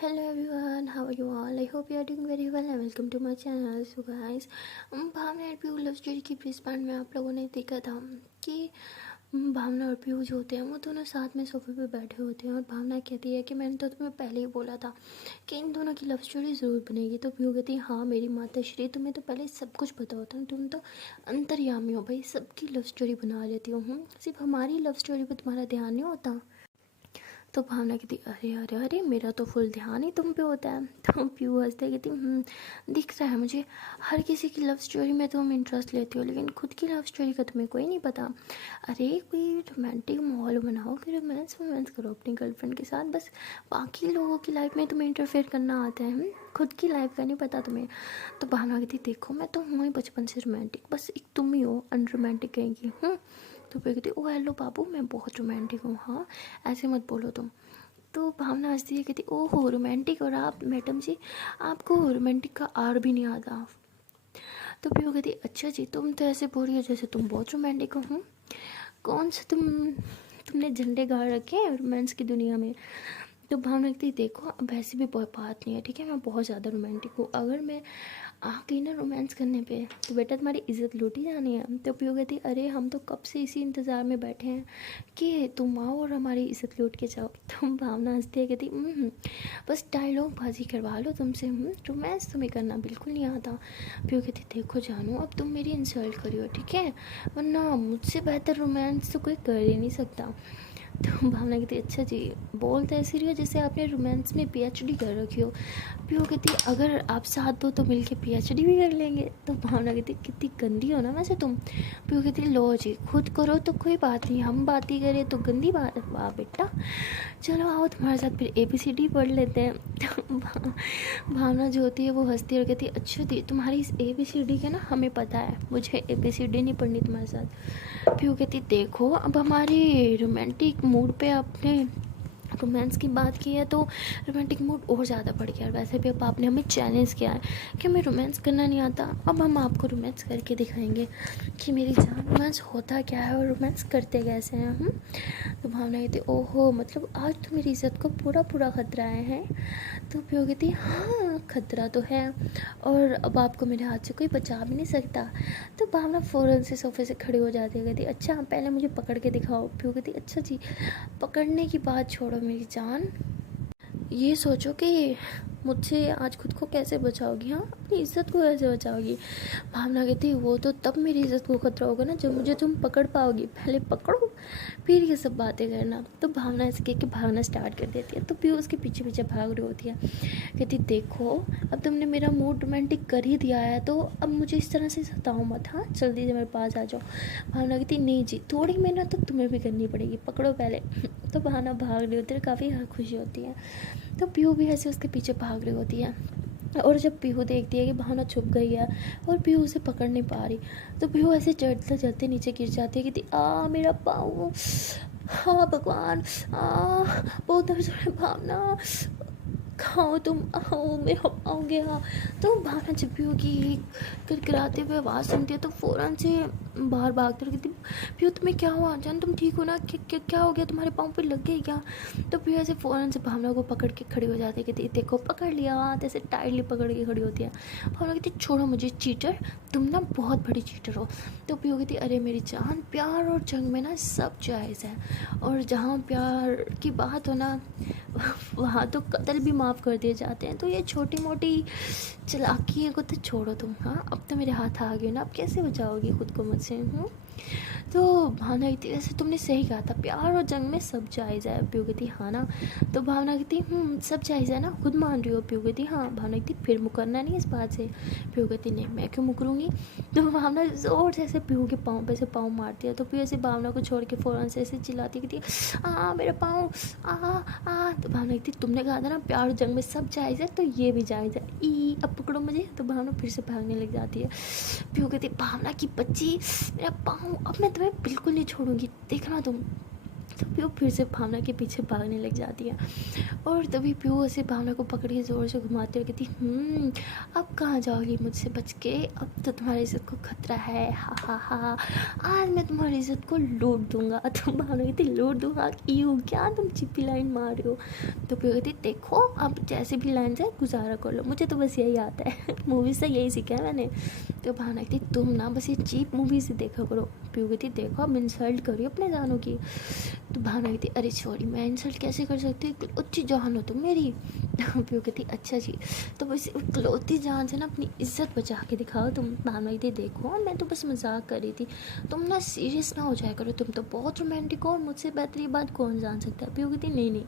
Hello everyone, how are you all? I hope you are doing very well and welcome to my channel. So guys, भावना और PU love story की priests part में आप लोगों ने देखा था कि भावना और पीयू जो होते हैं वो दोनों साथ में सोफे पे बैठे होते हैं और भावना कहती है कि मैंने तो तुम्हें पहले ही बोला था कि इन दोनों की लव स्टोरी ज़रूर बनेगी। तो पीयू कहती है हाँ मेरी माता श्री, तुम्हें तो पहले सब कुछ पता होता है, तुम तो अंतर्यामी हो भाई, सबकी लव स्टोरी बना लेती हो। सिर्फ हमारी लव स्टोरी पर तुम्हारा ध्यान नहीं होता। तो भावना कहती अरे अरे अरे मेरा तो फुल ध्यान ही तुम पे होता है। तो पीयू हंसते कहती दिख रहा है मुझे, हर किसी की लव स्टोरी में तुम इंटरेस्ट लेती हो लेकिन खुद की लव स्टोरी का तुम्हें कोई नहीं पता। अरे कोई रोमांटिक माहौल बनाओ कि रोमांस वोमांस करो अपनी गर्लफ्रेंड के साथ, बस बाकी लोगों की लाइफ में तुम्हें इंटरफेयर करना आता है, खुद की लाइफ का नहीं पता तुम्हें। तो भावना कहती देखो मैं तो हूँ ही बचपन से रोमांटिक, बस एक तुम ही हो अनरोमांटिक कहेंगी। तो फिर कहती ओ हेलो बाबू मैं बहुत रोमांटिक हूँ, हाँ ऐसे मत बोलो तुम। तो भावना हंसती है कहती ओहो रोमांटिक, और आप मैडम जी आपको रोमांटिक का आर भी नहीं आता। तो फिर वो कहती अच्छा जी तुम तो ऐसे बोल रही हो जैसे तुम बहुत रोमांटिक हो। कौन सा तुमने झंडे गाड़ रखे हैं रोमांस की दुनिया में। तो भावना कहती देखो अब ऐसी भी बात नहीं है, ठीक है मैं बहुत ज़्यादा रोमांटिक हूँ, अगर मैं आ गई ना रोमांस करने पे तो बेटा तुम्हारी इज्जत लूटी जानी है। तो पीयू कहती अरे हम तो कब से इसी इंतज़ार में बैठे हैं कि तुम आओ और हमारी इज्जत लूट के जाओ। तो भावना हंसती है कहती बस डायलॉग बाजी करवा लो तुमसे, रोमांस तुम्हें करना बिल्कुल नहीं आता। पीयू कहती देखो जानू अब तुम मेरी इंसल्ट करी हो ठीक है, वरना मुझसे बेहतर रोमांस तो कोई कर ही नहीं सकता। तो भावना कहती अच्छा जी बोलते ऐसे रही हो जैसे आपने रोमांस में पीएचडी कर रखी हो। पीयू कहती अगर आप साथ दो तो मिलके पीएचडी भी कर लेंगे। तो भावना कहती कितनी गंदी हो ना वैसे तुम। पीयू कहती लो जी खुद करो तो कोई बात नहीं, हम बात ही करें तो गंदी बात। वाह बेटा चलो आओ तुम्हारे साथ फिर ABCD पढ़ लेते हैं। तो भावना जो होती है वो हंसती है और कहती है अच्छा दी तुम्हारी इस ABCD के ना हमें पता है, मुझे ABCD नहीं पढ़नी तुम्हारे साथ। पीयू कहती देखो अब हमारी रोमांटिक मूड पे अपने रोमांस की बात की है तो रोमांटिक मूड और ज़्यादा बढ़ गया। और वैसे भी अब आपने हमें चैलेंज किया है कि हमें रोमांस करना नहीं आता, अब हम आपको रोमांस करके दिखाएंगे कि मेरी जान रोमांस होता क्या है और रोमांस करते कैसे हैं हम। तो भावना कहती ओहो मतलब आज तो मेरी इज्जत को पूरा पूरा खतरा है। तो पीयू कहती हाँ खतरा तो है और अब आपको मेरे हाथ से कोई बचा भी नहीं सकता। तो भावना फ़ौरन से सोफे से खड़ी हो जाती है, कहती अच्छा पहले मुझे पकड़ के दिखाओ। पीयू कहती अच्छा जी पकड़ने की बात छोड़ो मेरी जान, ये सोचो कि मुझसे आज खुद को कैसे बचाओगी, हाँ अपनी इज्जत को कैसे बचाओगी। भावना कहती वो तो तब मेरी इज्जत को खतरा होगा ना जब मुझे तुम पकड़ पाओगी, पहले पकड़ो फिर ये सब बातें करना। तो भावना ऐसे कह के भागना स्टार्ट कर देती है। तो पीयू उसके पीछे पीछे भाग रही होती है, कहती देखो अब तुमने मेरा मूड रोमांटिक कर ही दिया है तो अब मुझे इस तरह से सताओ मत, हाँ जल्दी से मेरे पास आ जाओ। भावना कहती नहीं जी थोड़ी मेहनत तो तुम्हें भी करनी पड़ेगी, पकड़ो पहले। तो भावना भाग रही होती है, काफ़ी खुशी होती है। तो पीयू भी ऐसे उसके पीछे भाग रही होती है और जब पीहू देखती है कि भावना छुप गई है और पीहू उसे पकड़ नहीं पा रही तो पीहू ऐसे चढ़ते चढ़ते नीचे गिर जाती है कि मेरा पाँव, हाँ भगवान बहुत दर्द हो रहा है भावना, खाओ तुम, आओ मेरा पाँव गया। तो भावना जब पीहू की किरकिराते हुए आवाज़ सुनती है तो फ़ौरन से बाहर भागती है, कहती पीहू तुम्हें क्या हुआ जान, तुम ठीक हो ना, क्या हो गया, तुम्हारे पाँव पे लग गई क्या। तो पीहू ऐसे फ़ौरन से भावना को पकड़ के खड़ी हो जाती है, कहती देखो पकड़ लिया, हाथ ऐसे टाइटली पकड़ के खड़ी होती है। भावना कहती छोड़ो मुझे चीटर, तुम ना बहुत बड़ी चीटर हो। तो पीहू कहती अरे मेरी जान प्यार और जंग में ना सब जायज़ है, और जहाँ प्यार की बात हो ना वहाँ तो कत्ल भी माफ़ कर दिए जाते हैं, तो ये छोटी मोटी चालाकी को तो छोड़ो तुम, हाँ अब तो मेरे हाथ आ गए ना, अब कैसे बचाओगी खुद को मुझसे। तो भावना कहती वैसे तुमने सही कहा था प्यार और जंग में सब जायज़ है। पीयू कहती हाँ ना। तो भावना कहती सब जायज़ है ना, खुद मान रही हो। पीयू कहती हाँ। भावना कहती फिर मुकरना नहीं इस बात से। पीयू कहती नहीं मैं क्यों मुकरूँगी। तो भावना ज़ोर से ऐसे पीयू के पाँव पे से पाँव मारती है। तो पीयू ऐसे भावना को छोड़ के फ़ौरन से ऐसे चिल्लाती कहती मेरा पाँव तो भावना कहती तुमने कहा था ना प्यार और जंग में सब जायज़ है तो ये भी जायज़ है, अब पकड़ो मुझे। तो भावना फिर से भागने लग जाती है। पीयू कहती भावना की बच्ची मेरा पाँव, अब मैं तुम्हें बिल्कुल नहीं छोड़ूंगी, देखना तुम। तो पीहू फिर से भावना के पीछे भागने लग जाती है। और तभी पीहू ऐसे भावना को पकड़ के ज़ोर से घुमाते हुए कहती, अब कहाँ जाओगी मुझसे बच के, अब तो तुम्हारी इज्जत को खतरा है, हा हा हा, आज मैं तुम्हारी इज्जत को लूट दूंगा। तो भावना कहती, लूट दूंगा क्यों, क्या तुम चिपी लाइन मार रहे हो। तो पीहू कहती, देखो अब जैसे भी लाइन से गुजारा कर लो, मुझे तो बस यही आता है, मूवी से यही सीखा है मैंने। तो भावना कहती, तुम ना बस ये चीप मूवी से देखा करो। पीहू कहती, देखो अब इंसल्ट करी अपने जानों की। तो भावना कहती, अरे सॉरी, मैं इंसल्ट कैसे कर सकती हूँ, अच्छी जान हो तुम मेरी। तो पीहू कहती, अच्छा जी, तो बस इकलौती जान से ना अपनी इज्जत बचा के दिखाओ तुम। भावना कहती, देखो मैं तो बस मजाक कर रही थी, तुम ना सीरियस ना हो जाया करो, तुम तो बहुत रोमांटिक हो और मुझसे बेहतर ये बात कौन जान सकता है। पीहू कहती, नहीं नहीं,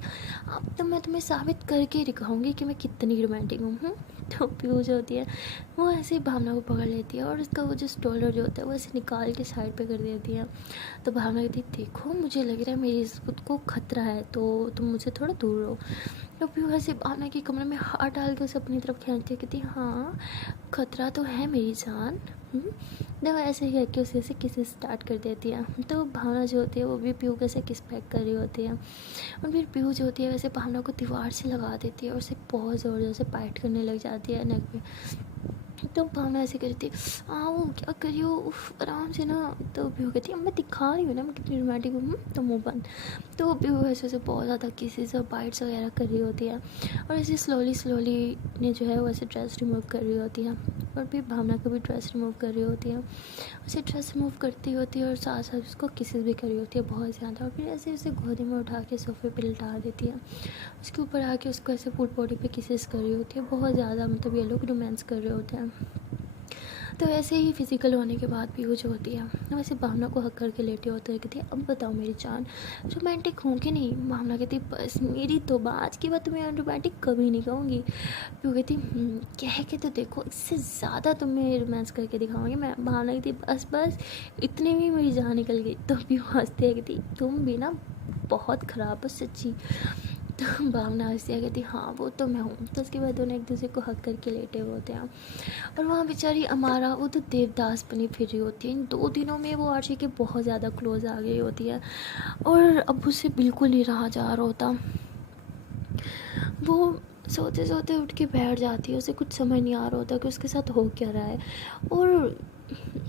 अब तो मैं तुम्हें साबित करके दिखाऊंगी कि मैं कितनी रोमांटिक हूँ। तो पीहू जो होती है वो ऐसे ही भावना को पकड़ लेती है और उसका वो जो स्टोलर जो होता है वो ऐसे निकाल के साइड पे कर देती है। तो भावना कहती, देखो मुझे लग रहा है मेरी इज्जत को खतरा है, तो तुम मुझसे थोड़ा दूर रहो। तो पीहू ऐसे भावना के कमरे में हाथ डाल के उसे अपनी तरफ खींचती है, कहती, हाँ खतरा तो है मेरी जान। तो ऐसे ही करके उसे ऐसे किस स्टार्ट कर देती है। तो भावना जो होती है वो भी पीहू के ऐसे किस पैक कर रही होती है। और फिर पीहू जो होती है वैसे भावना को दीवार से लगा देती है और उसे बहुत ज़ोर ज़ोर से बाइट करने लग जाती है नेक पे। तो भावना ऐसे करी थी, वो क्या करियो, उफ आराम से ना। तो पीहू कहती है, मैं दिखा रही हूँ ना मैं कितनी रोमांटिक हूँ, तो मुँह बंद। तो पीहू ऐसे से बहुत ज़्यादा किसेस और बाइट्स वगैरह कर रही होती है और ऐसे स्लोली ने जो है वो ऐसे ड्रेस रिमूव कर रही होती है और फिर भावना को भी ड्रेस रिमूव कर रही होती है। उसे ड्रेस रिमूव करती होती है और साथ साथ उसको किसेस भी कर रही होती है बहुत ज़्यादा। और फिर ऐसे उसे गोदी में उठा के सोफे पे लिटा देती है, उसके ऊपर आके उसको ऐसे फुल बॉडी पे किसेस कर रही होती है बहुत ज़्यादा, मतलब ये लोग रोमांस कर रहे होते हैं। तो ऐसे ही फिजिकल होने के बाद पीहू जो होती है वैसे भावना को हक करके लेटे होते हैं, कहती है, अब बताओ मेरी जान रोमांटिक हूँ कि नहीं। भावना कहती, बस मेरी तो आज की बात तुम्हें रोमांटिक कभी नहीं कहूँगी। पीहू कहती, कह के तो देखो, इससे ज़्यादा तुम्हें रोमांस करके दिखाऊंगी मैं। भावना कहती, बस बस इतने में मेरी जान निकल गई। तो पीहू हंसती है, कहती, तुम भी ना बहुत ख़राब हो सच्ची। तो भावना हंसती है, कहती, हाँ वो तो मैं हूँ। तो उसके बाद दोनों एक दूसरे को हक करके लेटे हुए होते हैं और वहाँ बेचारी अमारा वो तो देवदास बनी फिर रही होती है। इन 2 दिनों में वो आर्ची के बहुत ज़्यादा क्लोज आ गई होती है और अब उसे बिल्कुल नहीं रहा जा रहा होता। वो सोते सोते उठ के बैठ जाती है, उसे कुछ समझ नहीं आ रहा होता कि उसके साथ हो क्या रहा है। और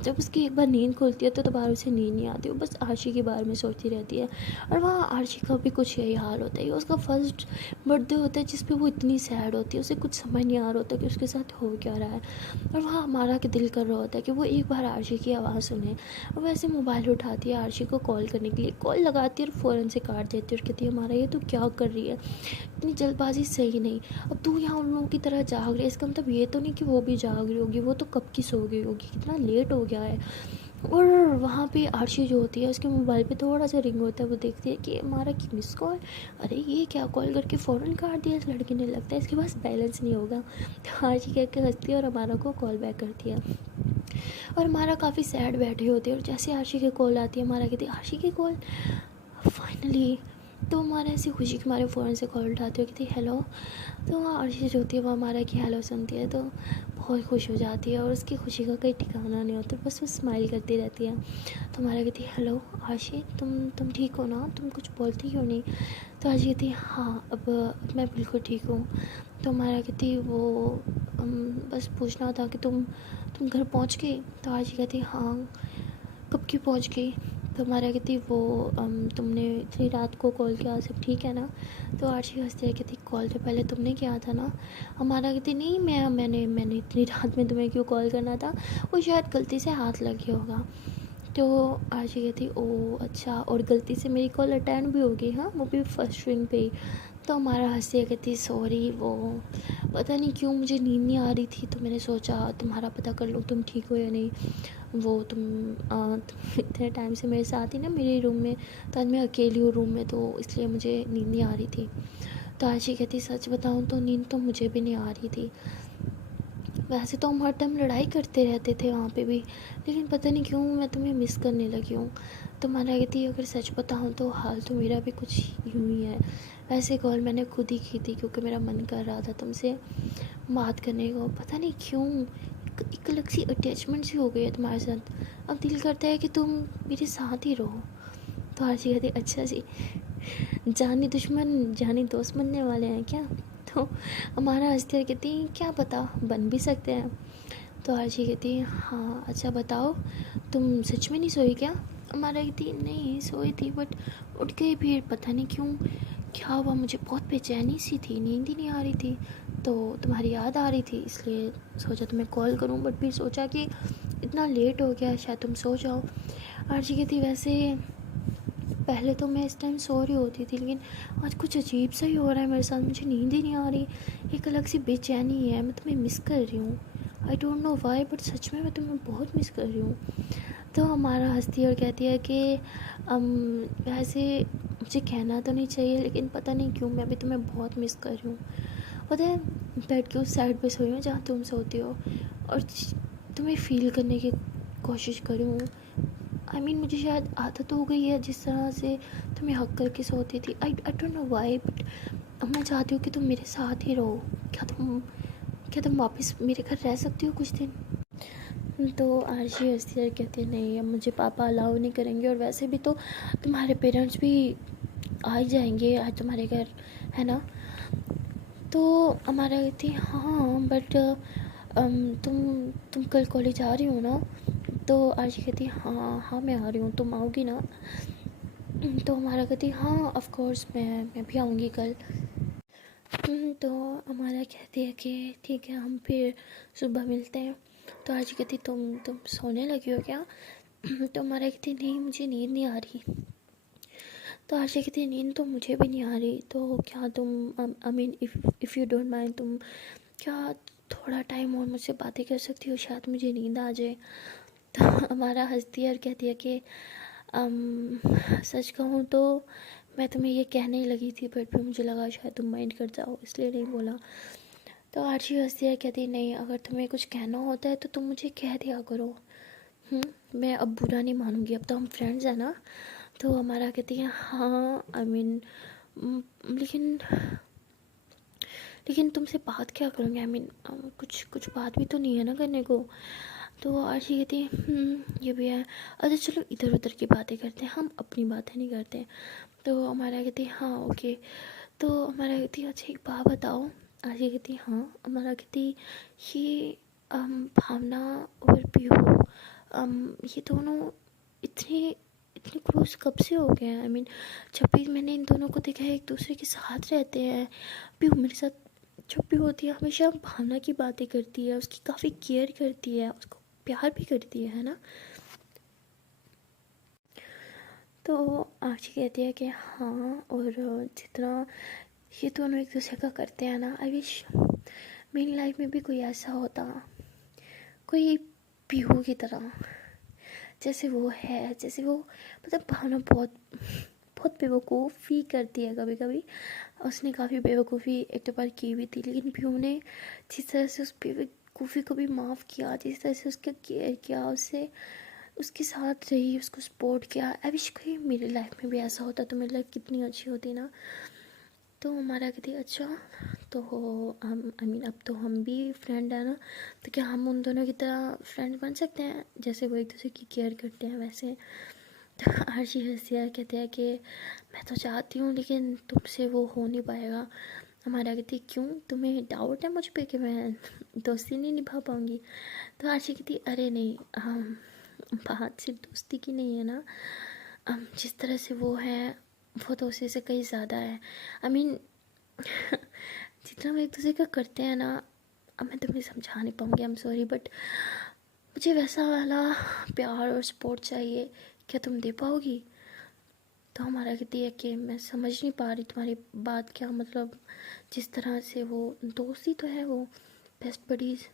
जब उसकी एक बार नींद खुलती है तो दोबारा उसे नींद नहीं आती, वो बस आर्ची के बारे में सोचती रहती है। और वहाँ आर्ची का भी कुछ यही हाल होता है, ये उसका फर्स्ट बर्थडे होता है जिस पे वो इतनी सैड होती है, उसे कुछ समझ नहीं आ रहा होता कि उसके साथ हो क्या रहा है। और वहाँ हमारा के दिल कर रहा होता है कि वो एक बार आर्ची की आवाज़ सुने। और वैसे मोबाइल उठाती है आर्ची को कॉल करने के लिए, कॉल लगाती है और फ़ौरन से काट देती है और कहती है, हमारा ये तो क्या कर रही है, इतनी जल्दबाजी सही नहीं। अब तू यहाँ उन लोगों की तरह जाग रही है, इसका मतलब ये तो नहीं कि वो भी जाग रही होगी, वो तो कब की सो गई होगी, कितना लेट हो गया है। और वहाँ पे आर्ची जो होती है उसके मोबाइल पे थोड़ा सा रिंग होता है, वो देखती है कि हमारा की मिस कॉल, अरे ये क्या, कॉल करके फ़ौरन काट दिया इस लड़की ने, लगता है इसके पास बैलेंस नहीं होगा। तो आर्ची कह के हंसती है और हमारा को कॉल बैक करती है। और हमारा काफ़ी सैड बैठे होते हैं और जैसे आर्ची की कॉल आती है हमारा कहती है, आर्ची की कॉल फाइनली। तो हमारा ऐसी खुशी के हमारे फ़ौरन से कॉल उठाती है, कहती हेलो। तो वहाँ आर्ची जो होती है वो हमारा की हेलो सुनती है तो बहुत खुश हो जाती है और उसकी खुशी का कोई ठिकाना नहीं होता, बस वो स्माइल करती रहती है। तो हमारा कहती है, हेलो आर्ची, तुम ठीक हो ना, तुम कुछ बोलती क्यों नहीं। तो आर्ची कहती है, हाँ अब मैं बिल्कुल ठीक हूँ। तो हमारा कहती वो बस पूछना था कि तुम घर पहुँच गई। तो आर्ची कहती, हाँ कब की पहुँच गई। तो हमारा कहती वो तुमने इतनी रात को कॉल किया, सब ठीक है ना। तो आर्ची हंसती है, कहती कॉल तो पहले तुमने किया था ना। हमारा कहती नहीं, मैंने इतनी रात में तुम्हें क्यों कॉल करना था, वो शायद गलती से हाथ लग गया होगा। तो आर्ची कहती ओ अच्छा, और गलती से मेरी कॉल अटेंड भी होगी, हाँ वो भी फर्स्ट रिंग पे ही। तो हमारा हंसती है, कहती सॉरी, वो पता नहीं क्यों मुझे नींद नहीं आ रही थी तो मैंने सोचा तुम्हारा पता कर लूँ तुम ठीक हो या नहीं। वो तुम इतने टाइम से मेरे साथ ही ना मेरे रूम में, तो आज मैं अकेली हूँ रूम में तो इसलिए मुझे नींद नहीं आ रही थी। तो आर्ची कहती सच बताऊँ तो नींद तो मुझे भी नहीं आ रही थी, वैसे तो हम हर टाइम लड़ाई करते रहते थे वहाँ पे भी, लेकिन पता नहीं क्यों मैं तुम्हें मिस करने लगी हूँ। तो माना कहती अगर सच बताऊँ तो हाल तो मेरा भी कुछ यूँ ही है। वैसे कॉल मैंने खुद ही की थी क्योंकि मेरा मन कर रहा था तुमसे बात करने को, पता नहीं क्यों एक अलग सी अटैचमेंट सी हो गई है तुम्हारे साथ। अब दिल करता है कि तुम मेरे साथ ही रहो। तो आरशी कहती अच्छा जी, जानी दुश्मन जानी दोस्त बनने वाले हैं क्या? तो हमारा हंसती है, कहती क्या पता बन भी सकते हैं। तो आरशी कहती हाँ अच्छा बताओ, तुम सच में नहीं सोई क्या? हमारा कहती नहीं सोई थी बट उठ गई, फिर पता नहीं क्यों क्या हुआ, मुझे बहुत बेचैनी सी थी, नींद ही नहीं आ रही थी, तो तुम्हारी याद आ रही थी इसलिए सोचा तुम्हें कॉल करूं, बट फिर सोचा कि इतना लेट हो गया शायद तुम सो जाओ। आरशी कहती वैसे पहले तो मैं इस टाइम सो रही होती थी, लेकिन आज कुछ अजीब सा ही हो रहा है मेरे साथ, मुझे नींद ही नहीं आ रही, एक अलग सी बेचैनी है, मैं तुम्हें मिस कर रही हूँ। I don't know why but सच में मैं तुम्हें बहुत मिस कर रही हूँ। तो हमारा हंसती है और कहती है कि वैसे मुझे कहना तो नहीं चाहिए, लेकिन पता नहीं क्यों मैं भी तुम्हें बहुत मिस कर रही हूँ। पता है बेड के उस साइड पे सोई हूँ जहाँ तुम सोती हो, और तुम्हें फील करने की कोशिश करी हूँ। आई मीन मुझे शायद आदत हो गई है जिस तरह से तुम्हें हक करके सोती थी। आई डोंट नो वाई बट अब मैं चाहती हूँ कि तुम मेरे साथ ही रहो। क्या तुम वापस मेरे घर रह सकती हो कुछ दिन? तो आरशी हंसती है, कहती है नहीं अब मुझे पापा अलाउ नहीं करेंगे, और वैसे भी तो तुम्हारे पेरेंट्स भी आ ही जाएंगे आज तुम्हारे घर, है ना? तो हमारा कहती हाँ बट तुम कल कॉलेज आ रही हो ना? तो आरशी कहती हाँ हाँ मैं आ रही हूँ, तुम आओगी ना? तो हमारा कहती हाँ ऑफ कोर्स मैं भी आऊँगी कल। तो हमारा कहती है कि ठीक है हम फिर सुबह मिलते हैं। तो आज कहती तुम सोने लगी हो क्या? तो हमारा कहती नहीं मुझे नींद नहीं आ रही। तो आशा कहती नींद तो मुझे भी नहीं आ रही, तो क्या तुम I mean if you don't mind तुम क्या थोड़ा टाइम और मुझसे बातें कर सकती हो, शायद मुझे नींद आ जाए। तो हमारा हंसती है और कहती है कि सच कहूँ तो मैं तुम्हें ये कहने ही लगी थी, बट फिर मुझे लगा शायद तुम माइंड कर जाओ इसलिए नहीं बोला। तो आरशी हंसती है, कहती नहीं अगर तुम्हें कुछ कहना होता है तो तुम मुझे कह दिया करो। मैं अब बुरा नहीं मानूंगी, अब तो हम फ्रेंड्स हैं ना। तो हमारा कहती है हाँ आई मीन लेकिन लेकिन तुमसे बात क्या करूँगी, आई मीन कुछ कुछ बात भी तो नहीं है ना करने को। तो आरशी कहती है ये भी है, अच्छा चलो इधर उधर की बातें करते हैं, हम अपनी बातें नहीं करते। तो हमारा कहती हाँ ओके। तो हमारा कहती अच्छा एक बात बताओ। आरशी कहती हाँ। हमारा कहती ये भावना और पीहू ये दोनों इतने इतने क्लोज कब से हो गए हैं? आई मीन जब भी मैंने इन दोनों को देखा है एक दूसरे के साथ रहते हैं। पीहू मेरे साथ जब भी होती है हमेशा भावना की बातें करती है, उसकी काफ़ी केयर करती है, उसको प्यार भी करती है ना? तो आरची कहती है कि हाँ, और जितना ये दोनों एक दूसरे का करते हैं ना, आई विश मेरी लाइफ में भी कोई ऐसा होता, कोई पीहू की तरह, जैसे वो है, जैसे वो मतलब भावना बहुत बहुत बेवकूफ़ी करती है कभी कभी। उसने काफ़ी बेवकूफ़ी एक दो बार की भी थी, लेकिन पीहू ने जिस तरह से उस बेवकूफ़ी को भी माफ़ किया, जिस तरह से उसका केयर किया, उससे उसके साथ रही, उसको सपोर्ट किया। आई विश कोई मेरी लाइफ में भी ऐसा होता तो मेरी लाइफ कितनी अच्छी होती ना। तो हमारा कहती अच्छा तो हम आई मीन अब तो हम भी फ्रेंड है ना, तो क्या हम उन दोनों की तरह फ्रेंड बन सकते हैं जैसे वो एक दूसरे की केयर करते हैं वैसे? तो आरशी हंसी है, कहते हैं कि मैं तो चाहती हूँ लेकिन तुमसे वो हो नहीं पाएगा। हमारा कहती क्यों, तुम्हें डाउट है मुझ पे कि मैं दोस्ती नहीं निभा पाऊँगी? तो आरशी कहती अरे नहीं बात सिर्फ दोस्ती की नहीं है ना, जिस तरह से वो है वो दोस्ती से कहीं ज़्यादा है। आई मीन जितना हम एक दूसरे का करते हैं ना, अब मैं तुम्हें समझा नहीं पाऊँगी, आई एम सॉरी बट मुझे वैसा वाला प्यार और सपोर्ट चाहिए, क्या तुम दे पाओगी? तो हमारा कहती है कि मैं समझ नहीं पा रही तुम्हारी बात, क्या मतलब जिस तरह से वो दोस्ती तो है, वो बेस्ट बडीज़।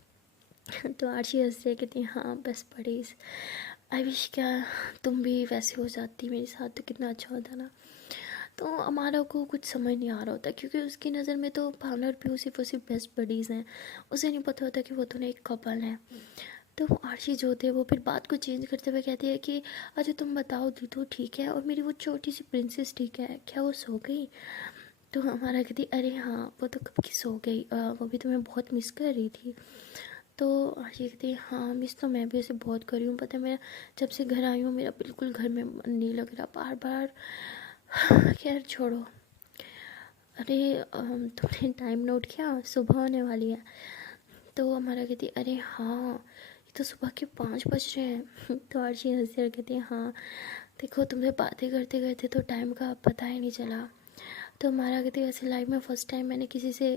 तो आरशी हंसती है, कहती है हाँ बेस्ट बडीज़। आई विश क्या तुम भी वैसे हो जाती मेरे साथ तो कितना अच्छा होता ना। तो हमारा को कुछ समझ नहीं आ रहा होता, क्योंकि उसकी नज़र में तो भावना और पीहू सिर्फ और सिर्फ बेस्ट बडीज़ हैं, उसे नहीं पता होता कि वो दोनों एक कपल हैं। तो आरशी जो थे वो फिर बात को चेंज करते हुए कहती है कि अच्छा तुम बताओ दीदू ठीक है, और मेरी वो छोटी सी प्रिंसेस ठीक है, क्या वो सो गई? तो हमारा कहती अरे हाँ वो तो कब की सो गई, वो भी तुम्हें बहुत मिस कर रही थी। तो आशी कहती है हाँ मिस तो मैं भी उसे बहुत कर रही हूँ, पता है मेरा जब से घर आई हूँ मेरा बिल्कुल घर में मन नहीं लग रहा, बार बार। खैर छोड़ो। अरे तुमने टाइम नोट किया, सुबह होने वाली है। तो हमारा कहती अरे हाँ ये तो सुबह के 5 बज रहे हैं। तो आशी हंसी और कहती है हाँ देखो तुमसे बातें करते करते तो टाइम का पता ही नहीं चला। तो हमारा कहती है वैसे लाइफ में फ़र्स्ट टाइम मैंने किसी से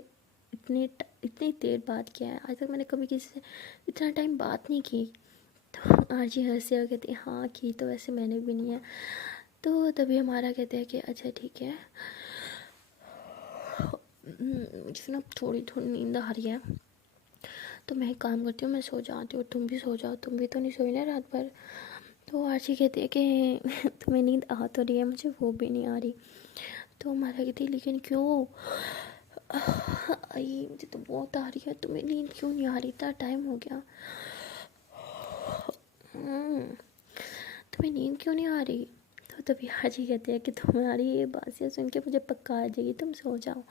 इतनी देर बात किया है, आज तक मैंने कभी किसी से इतना टाइम बात नहीं की। तो आशी हंसी और कहती है हाँ की तो वैसे मैंने भी नहीं है। तो तभी हमारा कहते हैं कि अच्छा ठीक है, मुझे ना थोड़ी थोड़ी नींद आ रही है, तो मैं एक काम करती हूँ मैं सो जाती हूँ, तुम भी सो जाओ, तुम भी तो नहीं सोई ना रात भर। तो आशी कहती है कि तुम्हें नींद आ तो रही है, मुझे वो भी नहीं आ रही। तो हमारा कहती है लेकिन क्यों, आई मुझे तो बहुत आ रही है, तुम्हें नींद क्यों नहीं आ रही, इतना टाइम हो गया। तुम्हें नींद क्यों नहीं आ रही। तो तभी आजी कहते हैं कि तुम्हारी ये बात सुन के मुझे पक्का आ जाएगी, तुम सो जाओ।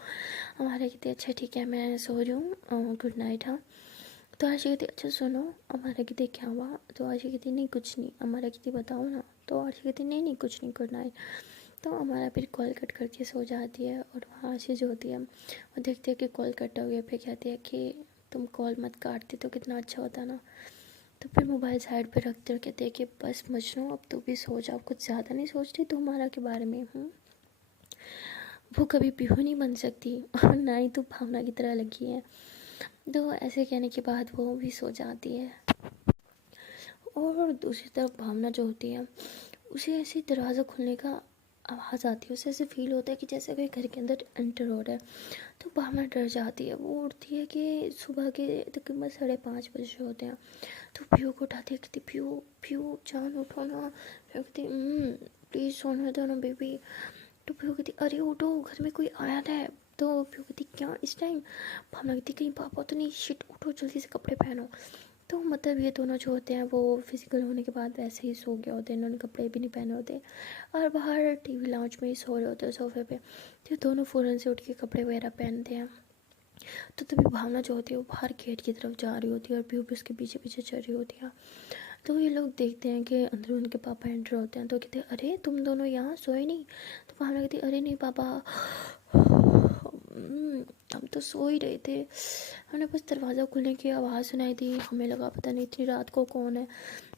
हमारा कहते हैं अच्छा ठीक है मैं सो रही हूँ, गुड नाइट। हाँ। तो आशी कहती अच्छा सुनो, हमारा कहती क्या हुआ। तो आशी कहती नहीं कुछ नहीं, हमारा कहती बताओ ना। तो आशी कहती नहीं नहीं कुछ नहीं, गुड नाइट। तो हमारा फिर कॉल कट करके सो जाती है। और वहाँ आशी जो होती है वो देखती है कि कॉल कट हो गया, फिर कहती है कि तुम कॉल मत काटती तो कितना अच्छा होता ना। तो फिर मोबाइल साइड पे रखते और कहते हैं कि बस मजनू अब तू भी सो जाओ, कुछ ज़्यादा नहीं सोचती तो हमारा के बारे में हूँ। वो कभी पीहू नहीं बन सकती और ना ही तू भावना की तरह लगी है। तो ऐसे कहने के बाद वो भी सो जाती है। और दूसरी तरफ भावना जो होती है उसे ऐसे दरवाज़ा खुलने का आवाज़ आती है, उसे ऐसे फील होता है कि जैसे कोई घर के अंदर एंटर हो रहा है। तो भावना डर जाती है, वो उठती है कि सुबह के तकरीबन 5:30 बज रहे होते हैं। तो पीयू को उठाती है, कहती पीयू पीयू जान उठो ना। पीयू कहती प्लीज़ सोने दो ना बेबी। तो पीयू कहती अरे उठो घर में कोई आया है। तो पीयू कहती क्या इस टाइम। भावना कहती कहीं पापा तो नहीं, शिट उठो जल्दी से कपड़े पहनो। तो मतलब ये दोनों जो होते हैं वो फिजिकल होने के बाद वैसे ही सो गए होते हैं, इन्होंने कपड़े भी नहीं पहने होते और बाहर टीवी लाउंज में ही सो रहे होते हैं सोफे पे। तो दोनों फ़ौरन से उठ के कपड़े वगैरह पहनते हैं। तो तभी भावना जो होती है वो बाहर गेट की तरफ जा रही होती है और पीयू भी उसके पीछे पीछे चल रही होती है। तो ये लोग देखते हैं कि अंदर उनके पापा एंटर होते हैं। तो कहते हैं अरे तुम दोनों यहाँ सोए नहीं। तो भावना कहती अरे नहीं पापा, हम तो सो ही रहे थे, हमने बस दरवाज़ा खुलने की आवाज़ सुनाई थी, हमें लगा पता नहीं इतनी रात को कौन है।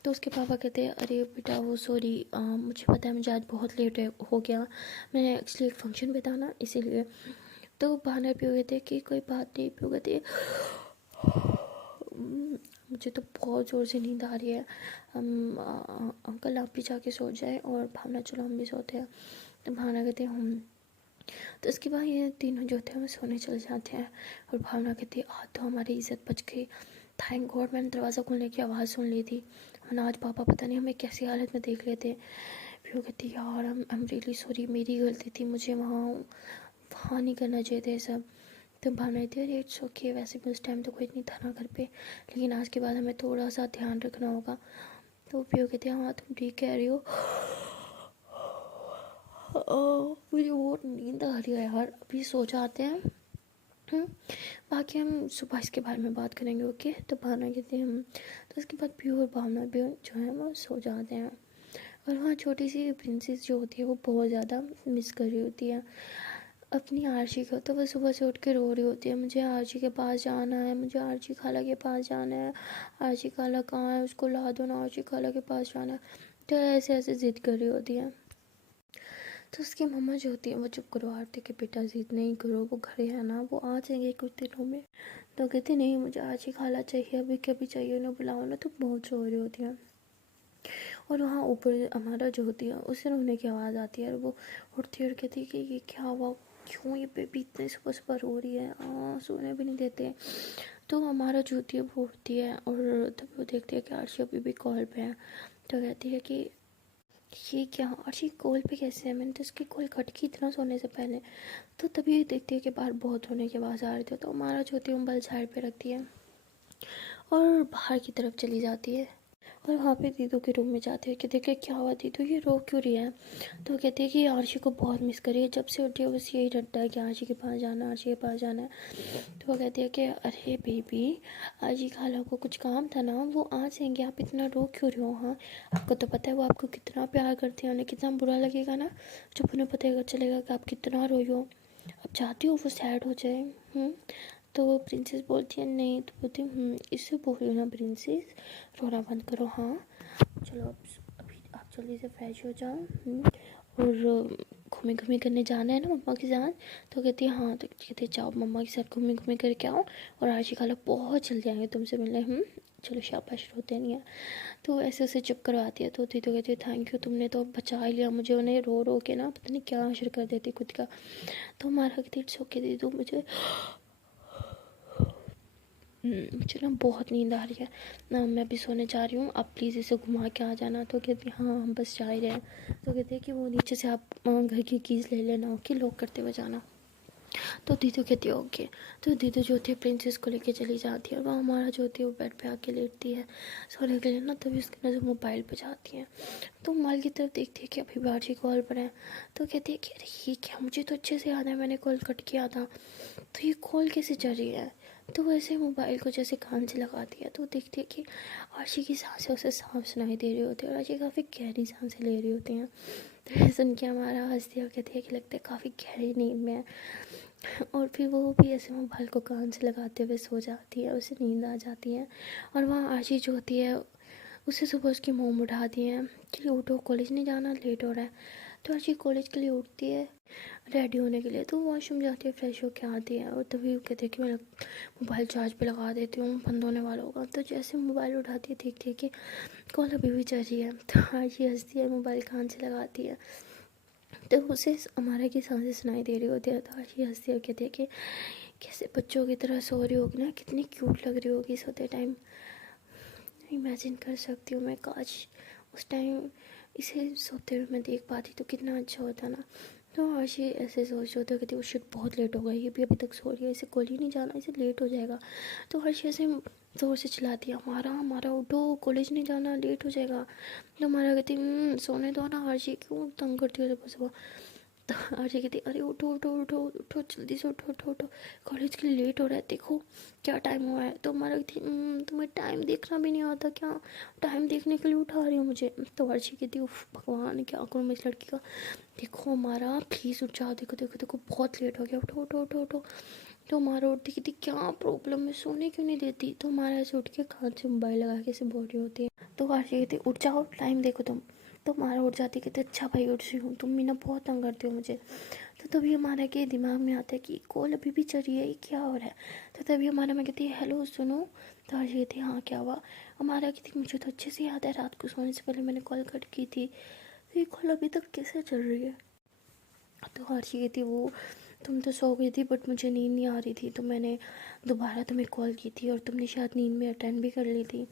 तो उसके पापा कहते हैं अरे बेटा वो सॉरी, मुझे पता है मुझे आज बहुत लेट हो गया, मैंने एक्चुअली एक फंक्शन पे था ना इसीलिए। तो भावना पीयू कहते हैं कि कोई बात नहीं। पीयू कहती है मुझे तो बहुत ज़ोर से नींद आ रही है, हम अंकल आप भी जाके सो जाए और भावना चलो हम भी सोते हैं। तो भावना कहते हैं हम। तो उसके बाद ये तीनों जो थे वो सोने चले जाते हैं और भावना कहती है आज तो हमारी इज्जत बच गई, थैंक गॉड मैंने दरवाज़ा खोलने की आवाज़ सुन ली थी, वरना आज पापा पता नहीं हमें कैसी हालत में देख लेते। फिर वो कहती यार आई एम रियली सॉरी, मेरी गलती थी, मुझे वहाँ नहीं करना चाहिए थे सब। तो भावना कहती अरे इट्स ओके, वैसे भी उस टाइम तो कोई नहीं था ना घर पे, लेकिन आज के बाद हमें थोड़ा सा ध्यान रखना होगा। तो पियो कहते हैं हाँ तुम ठीक कह रही हो। मुझे बहुत नींद आ रही है यार, अभी सो जाते हैं। बाकी हम सुबह इसके बारे में बात करेंगे ओके। तो भावना कहते हैं हम। तो उसके बाद पियो और भावना भी जो है वो सो जाते हैं। और वहाँ छोटी सी प्रिंसेस जो होती है वो बहुत ज़्यादा मिस कर रही होती है अपनी आरशी को। तो वो सुबह से उठ के रो रही होती है मुझे आरशी के पास जाना है, मुझे आरशी खाला के पास जाना है, आरशी खाला कहाँ है उसको ला दो ना, आरशी खाला के पास जाना है। तो ऐसे ऐसे ज़िद कर रही होती है। तो उसकी मम्मा जो होती है वो चुप करवाती कि बेटा ज़िद नहीं करो, वो घर है ना, वो आ जाएंगे कुछ दिनों में। तो कहती नहीं मुझे आज ही खाला चाहिए, अभी कभी चाहिए ना बुलाओ ना। तो बहुत रो रही होती है। और वहाँ ऊपर हमारा जो होती है उसे रोने की आवाज़ आती है और वो उठती है और कहती है कि ये क्या हुआ, क्यों ये बेबी इतने सुबह सुबह रो रही है, सोने भी नहीं देते। तो हमारा जो होती है वो उठती है और तभी वो देखती है कि आरशी अभी भी कॉल पे है। तो कहती है कि ये क्या आरशी कॉल पे कैसे है, मैंने तो उसकी कॉल कट की इतना सोने से पहले। तो तभी देखती है कि बाहर बहुत होने की आवाज़ आ रही थी। तो हमारा जो होती है मोबाइल साइड पे रखती है और बाहर की तरफ चली जाती है। और वहाँ पे दीदू के रूम में जाते हैं कि देखे क्या हुआ दीदू, ये रो क्यों रही है। तो कहते हैं कि आरशी को बहुत मिस करी है, जब से उठी है बस यही रटता है कि आरशी के पास जाना, आरशी के पास जाना है। तो वो कहती है कि अरे बेबी, आरशी खाला को कुछ काम था ना, वो आ जाएंगे, आप इतना रो क्यों रहे हो। हाँ, आपको तो पता है वो आपको कितना प्यार करते हैं, उन्हें कितना बुरा लगेगा ना जब उन्हें पता चलेगा कि आप कितना रोई हो। अब चाहती हो वो सैड हो जाए। तो वो प्रिंसेस बोलती है नहीं, तो बोलती इससे बोलो ना प्रिंसेस, रोना बंद करो। हाँ चलो, अब अभी आप जल्दी से फ्रेश हो जाओ। और घूमे घूमे करने जाना है ना मम्मा के साथ। तो कहती है हाँ, तो कहती है जाओ मम्मा के साथ घूमे घूमे करके आओ, और आरशी खाला बहुत जल्दी आएंगे तुमसे मिलने। चलो शाबाश, रोते नहीं है। तो ऐसे उसे चुप करवाती है। तो कहती है थैंक यू, तुमने तो बचा ही लिया मुझे, उन्हें रो रो के ना पता नहीं क्या असर कर देती खुद का। तो हमारा कहती इट्स ओके दीदी, मुझे ना बहुत नींद आ रही है ना, मैं भी सोने जा रही हूँ, आप प्लीज़ इसे घुमा के आ जाना। तो कहती है हाँ हम बस जा ही रहे हैं। तो कहते हैं कि वो नीचे से आप घर की कीज़ ले लेना, ओके, लॉक करते हुए जाना। तो दीदू कहती है ओके। तो दीदू जो होती है प्रिंसेस को लेके चली जाती है, और वह हमारा जो होती है वो बेड पे आके लेटती है सोने के लिए ना। तभी उसकी नज़र मोबाइल पे जाती है। तो मोबाइल की तरफ देखती है कि अभी बाजी कॉल पर है। तो कहती है कि अरे ये क्या, मुझे तो अच्छे से याद है मैंने कॉल कट किया था, तो ये कॉल कैसे चल रही है। तो वैसे मोबाइल को जैसे कान से लगाती है, तो देखती है कि आरशी की सांसें उसे साफ सुनाई दे रही होती है, और आरशी काफ़ी गहरी सांसें ले रही होती हैं। तो सुन के हमारा हंसती है और कहती है कि लगता है काफ़ी गहरी नींद में है। और फिर वो भी ऐसे मोबाइल को कान से लगाते हुए सो जाती है, उसे नींद आ जाती है। और वहाँ आरशी जो होती है उसे सुबह उसकी मोम उठाती है कि उठो, कॉलेज नहीं जाना, लेट हो रहा है। तो आरशी कॉलेज के लिए उठती है रेडी होने के लिए। तो वॉशरूम जाती है, फ्रेश होके आती है, और तभी वो कहते हैं कि मैं मोबाइल चार्ज पे लगा देती हूँ, बंद होने वाला होगा। तो जैसे मोबाइल उठाती है देखती है कि कॉल अभी भी चल रही है। तो आरशी हंसती है, मोबाइल कान से लगाती है, तो उसे हमारा की सांसें सुनाई दे रही होती है। तो आरशी हंसती है और कहती है कि कैसे बच्चों की तरह सो रही होगी ना, कितनी क्यूट लग रही होगी सोते टाइम। इमेजिन कर सकती हूँ मैं, काश उस टाइम इसे सोते हुए मैं देख पाती तो कितना अच्छा होता ना। तो आरशी ऐसे सोच होते कहती वो शिट बहुत लेट हो गई, ये भी अभी तक सो रही है, इसे कॉलेज नहीं जाना, इसे लेट हो जाएगा। तो आरशी ऐसे ज़ोर से चिल्लाती है हमारा हमारा उठो, कॉलेज नहीं जाना, लेट हो जाएगा। तो हमारा कहती सोने दो ना आरशी, क्यों तंग करती हो सुबह सुबह। तो आरजे कहती अरे उठो उठो उठो उठो, जल्दी से उठो उठो उठो, कॉलेज के लिए लेट हो रहा है, देखो क्या टाइम हुआ है। तो हमारा कहती तुम्हें टाइम देखना भी नहीं आता क्या, टाइम देखने के लिए उठा रही हो मुझे। तो अर्शी कहती उफ भगवान क्या करूँ मैं इस लड़की का। देखो हमारा प्लीज़ उठ जाओ, देखो देखो देखो बहुत लेट हो गया, उठो उठो उठो उठो। तो हमारा उठती कहती क्या प्रॉब्लम है, सोने क्यों नहीं देती। तो हमारा ऐसे उठ के कान से मोबाइल लगा के ऐसे बोल रही होती है। तो अर्शी कहती उठ जाओ, टाइम देखो तुम। तो हमारा उठ जाती कहते अच्छा भाई उठ रही हूँ, तुम भी ना बहुत तंग करती हो मुझे। तो तभी हमारा के दिमाग में आता है कि कॉल अभी भी चल रही है, ये क्या हो रहा है। तो तभी हमारा मैं कहती है हेलो सुनो। तो हर्षी कहती हाँ क्या हुआ। हमारा कहती मुझे तो अच्छे से याद है रात को सोने से पहले मैंने कॉल कट की थी, तो ये कॉल अभी तक कैसे चल रही है। तो हर्षी कहती वो तुम तो सो गई थी बट मुझे नींद नहीं आ रही थी, तो मैंने दोबारा तुम्हें कॉल की थी और तुमने शायद नींद में अटेंड भी कर ली थी।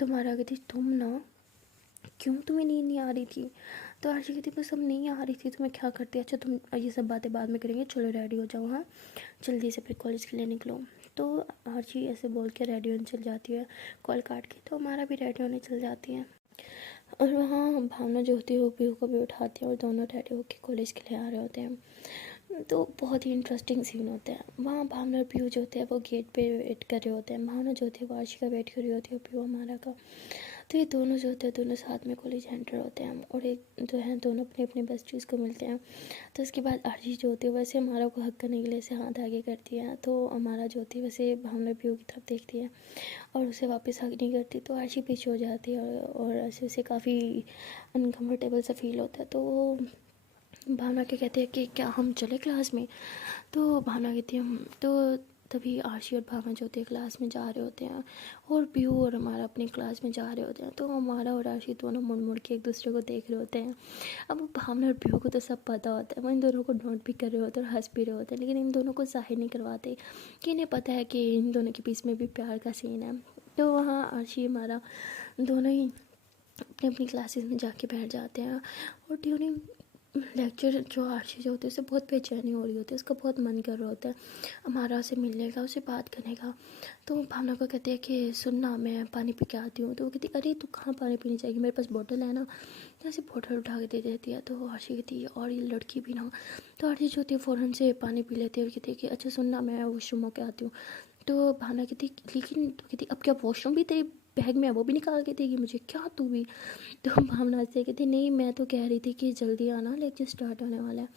तुम्हारा कहती तुम ना क्यों, तुम्हें नींद नहीं आ रही थी। तो आरशी कहती बस अब नहीं आ रही थी तो मैं क्या करती। अच्छा तुम ये सब बातें बाद में करेंगे, चलो रेडी हो जाओ, हाँ जल्दी से फिर कॉलेज के लिए निकलो। तो आरशी ऐसे बोल के रेडी होने चल जाती है कॉल काट के। तो हमारा भी रेडी होने चल जाती है, और वहाँ भावना जो होती है वो पीहू को भी उठाती है, और दोनों रेडी होकर कॉलेज के लिए आ रहे होते हैं। तो बहुत ही इंटरेस्टिंग सीन होता है वहाँ। भावना और पीहू जो होते हैं वो गेट पे वेट कर रहे होते हैं। भावना जो होती है वो आरशी का वेट कर रही होती है, और पीहू हमारा का। तो ये दोनों जो होते हैं दोनों साथ में कॉलेज एंटर होते हैं, और एक जो है दोनों अपने अपने बेस्टीज़ को मिलते हैं। तो उसके बाद आरजी जो होती है वैसे हमारा को हक करने के लिए ऐसे हाथ आगे करती है। तो हमारा जो होती है वैसे भावना पीहू की तरफ देखती है और उसे वापस हक नहीं करती। तो आरजी पीछे हो जाती है, और ऐसे उसे काफ़ी अनकम्फर्टेबल सा फील होता है। तो वो भावना के कहते हैं कि क्या हम चले क्लास में। तो भावना कहती है तो तभी आरशी और भावना जो होते हैं क्लास में जा रहे होते हैं, और पीहू और हमारा अपनी क्लास में जा रहे होते हैं। तो हमारा और आरशी दोनों मुड़ मुड़ के एक दूसरे को देख रहे होते हैं। अब भावना और पीहू को तो सब पता होता है, वो इन दोनों को नोट भी कर रहे होते हैं और हंस भी रहे होते हैं, लेकिन इन दोनों को जाहिर नहीं करवाते कि इन्हें पता है कि इन दोनों के बीच में भी प्यार का सीन है। तो वहाँ आरशी हमारा दोनों ही अपनी अपनी क्लासेस में जाके बैठ जाते हैं, और ट्यूनिंग लेक्चर जो आरसी जो होती है उससे बहुत बेचैनी हो रही होती है, उसका बहुत मन कर रहा होता है हमारा से मिलने का, उससे बात करने का। तो भावना को कहते हैं कि सुनना मैं पानी पी के आती हूँ। तो वो कहती अरे तू कहाँ पानी पीने जाएगी, मेरे पास बॉटल है ना। तो ऐसे बॉटल उठा के दे देती है। तो आरसी कहती है और ये लड़की भी ना। तो आरसी जो होती है फ़ौरन से पानी पी लेती है और कहती है कि अच्छा सुनना मैं वॉशरूम होके आती हूँ। तो भावना कहती लेकिन, तो कहती अब क्या वॉशरूम भी तेरे बैग में है, वो भी निकाल के देगी मुझे क्या तू भी। तो भावना से कहती नहीं मैं तो कह रही थी कि जल्दी आना, लेक्चर स्टार्ट होने वाला है।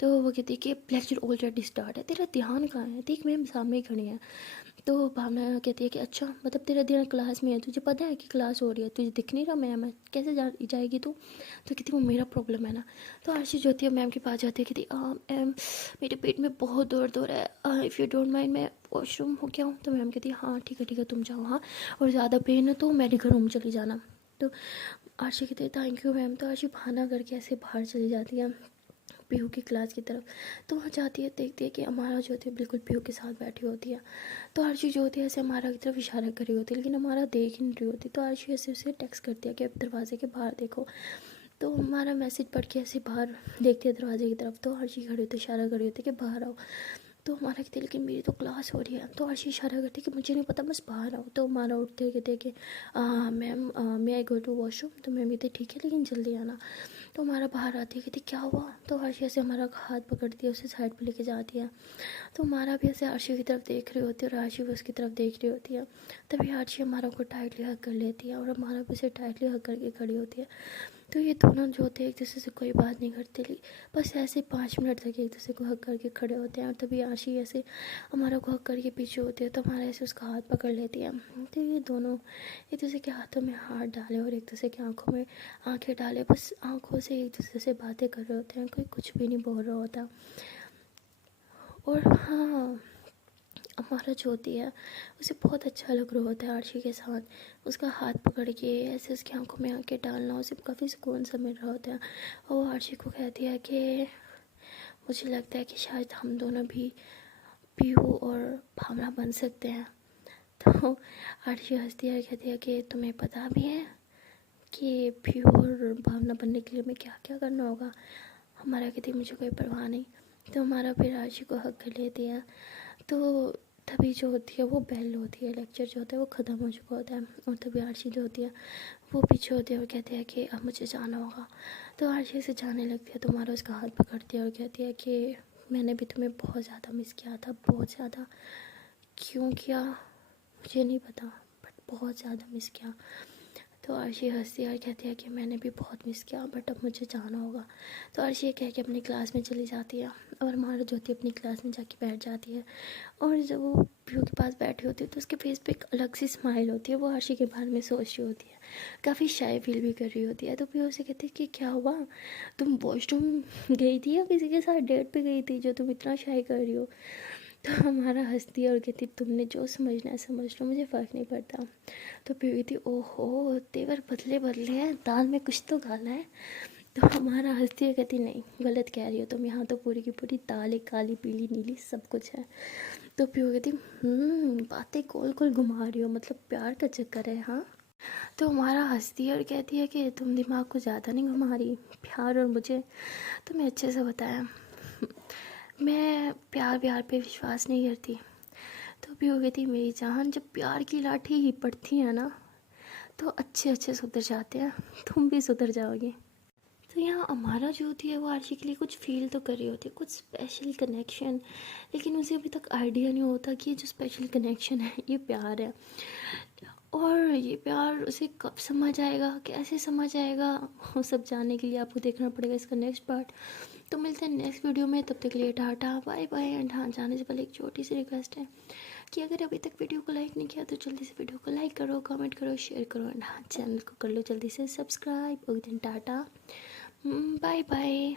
तो वो कहती कि लेक्चर ऑलरेडी स्टार्ट है, तेरा ध्यान कहाँ है, देख मैम सामने ही खड़ी है। तो भावना कहती है कि अच्छा मतलब तेरा ध्यान क्लास में है, तुझे पता है कि क्लास हो रही है, तुझे दिख नहीं रहा मैम है, कैसे जाएगी तू। तो कहती वो मेरा प्रॉब्लम है ना। तो आरसी जो होती है मैम के पास जाती है, कहती मैम मेरे पेट में बहुत दर्द हो रहा है, इफ़ यू डोंट माइंड मैं वॉशरूम हो गया हूँ। तो मैम कहती है हाँ ठीक है तुम जाओ, हाँ और ज़्यादा पेन है तो मेडिकल रूम चली जाना। तो आरसी कहती है थैंक यू मैम। तो आरसी बहाना करके ऐसे बाहर चली जाती है पीहू की क्लास की तरफ। तो वहाँ जाती है, देखती है कि अमारा जो होती है बिल्कुल पीहू के साथ बैठी होती है। तो आरशी जो होती है ऐसे अमारा की तरफ इशारा कर रही होती है, लेकिन अमारा देख ही नहीं रही होती। तो आरशी ऐसे उसे टेक्स्ट करती है कि अब दरवाजे के बाहर देखो। तो हमारा मैसेज पढ़ के ऐसे बाहर देखती है दरवाजे की तरफ। तो आरशी खड़ी होती है, इशारा कर रही होती है कि बाहर आओ। तो हमारा कहती है लेकिन मेरी तो क्लास हो रही है। तो आरशी इशारा करती है कि मुझे नहीं पता बस बाहर आओ। तो हमारा उठते हुए कहते हैं कि मैम मैं आई गो टू वॉशरूम। तो मैम कहते ठीक है लेकिन जल्दी आना। तो हमारा बाहर आती है, कहती क्या हुआ। तो आरशी ऐसे हमारा हाथ पकड़ती है, उसे साइड पे लेके जाती है। तो हमारा भी ऐसे आरशी की तरफ देख रही होती है और आरशी भी उसकी तरफ देख रही होती है। तभी आरशी हमारा को टाइटली हग कर लेती है और हमारा भी उसे टाइटली हग करके खड़ी होती है। तो ये दोनों जो होते हैं एक दूसरे से कोई बात नहीं करते, बस ऐसे 5 मिनट तक एक दूसरे को हक करके खड़े होते हैं। और तभी आशी ऐसे हमारा को हक करके पीछे होती है, तो हमारा ऐसे उसका हाथ पकड़ लेती है। तो ये दोनों एक दूसरे के हाथों में हाथ डाले और एक दूसरे की आंखों में आंखें डाले, बस आंखों से एक दूसरे से बातें कर रहे होते हैं, कोई कुछ भी नहीं बोल रहा होता। और हाँ हमारा जो होती है उसे बहुत अच्छा लग रहा होता है आरशी के साथ उसका हाथ पकड़ के ऐसे उसकी आंखों में आंखें डालना, उसे काफ़ी सुकून सा मिल रहा होता है। और वो आरशी को कहती है कि मुझे लगता है कि शायद हम दोनों भी पीहू और भावना बन सकते हैं। तो आरशी हंसती है, कहती है कि तुम्हें पता भी है कि पीहू और भावना बनने के लिए हमें क्या क्या करना होगा। हमारा कहती मुझे कोई परवाह नहीं। तो हमारा फिर आरशी को हक कर लेती है। तो तभी जो होती है वो बेल होती है, लेक्चर जो होता है वो ख़त्म हो चुका होता है। और तभी आरशी जो होती है वो पीछे होती है और कहती है कि अब मुझे जाना होगा। तो आरशी से जाने लगती है तो हमारा उसका हाथ पकड़ती है और कहती है कि मैंने भी तुम्हें बहुत ज़्यादा मिस किया था, बहुत ज़्यादा। क्यों किया मुझे नहीं पता, बट बहुत ज़्यादा मिस किया। तो आरशी हंसती है और कहती है कि मैंने भी बहुत मिस किया बट अब मुझे जाना होगा। तो आरशी ये कह के अपनी क्लास में चली जाती है और हमारा ज्योति अपनी क्लास में जाके बैठ जाती है। और जब वो पीहू के पास बैठी होती है तो उसके फेस पे एक अलग सी स्माइल होती है, वो आरशी के बारे में सोच रही होती है, काफ़ी शाय फील भी कर रही होती है। तो पीहू से कहती है कि क्या हुआ, तुम वॉशरूम गई थी या किसी के साथ डेट पे गई थी जो तुम इतना शाय कर रही हो। तो हमारा हंसती है और कहती तुमने जो समझना है समझ लो, मुझे फ़र्क नहीं पड़ता। तो पीहू थी ओहो तेवर बदले बदले हैं, दाल में कुछ तो गाला है। तो हमारा हंसती है, कहती नहीं गलत कह रही हो तुम, यहाँ तो पूरी की पूरी दाल है, काली पीली नीली सब कुछ है। तो पीहू कहती बातें गोल गोल घुमा रही हो, मतलब प्यार का चक्कर है हाँ। तो हमारा हंसती है और कहती है कि तुम दिमाग को ज़्यादा नहीं घुमा रही, प्यार और मुझे तुम्हें अच्छे से बताया, मैं प्यार व्यार पे विश्वास नहीं करती। तो भी हो गई थी मेरी जान, जब प्यार की लाठी ही पड़ती है ना तो अच्छे अच्छे सुधर जाते हैं, तुम भी सुधर जाओगी। तो यहाँ हमारा जो होती है वो आरशी के लिए कुछ फील तो कर रही होती है, कुछ स्पेशल कनेक्शन, लेकिन उसे अभी तक आइडिया नहीं होता कि ये जो स्पेशल कनेक्शन है ये प्यार है। और ये प्यार उसे कब समझ आएगा, कैसे समझ आएगा, वो सब जानने के लिए आपको देखना पड़ेगा इसका नेक्स्ट पार्ट। तो मिलते हैं नेक्स्ट वीडियो में, तब तक के लिए टाटा बाय बाय। एंड हाँ जाने से पहले एक छोटी सी रिक्वेस्ट है कि अगर अभी तक वीडियो को लाइक नहीं किया तो जल्दी से वीडियो को लाइक करो, कमेंट करो, शेयर करो एंड हाँ चैनल को कर लो जल्दी से subscribe. Okay tata bye bye.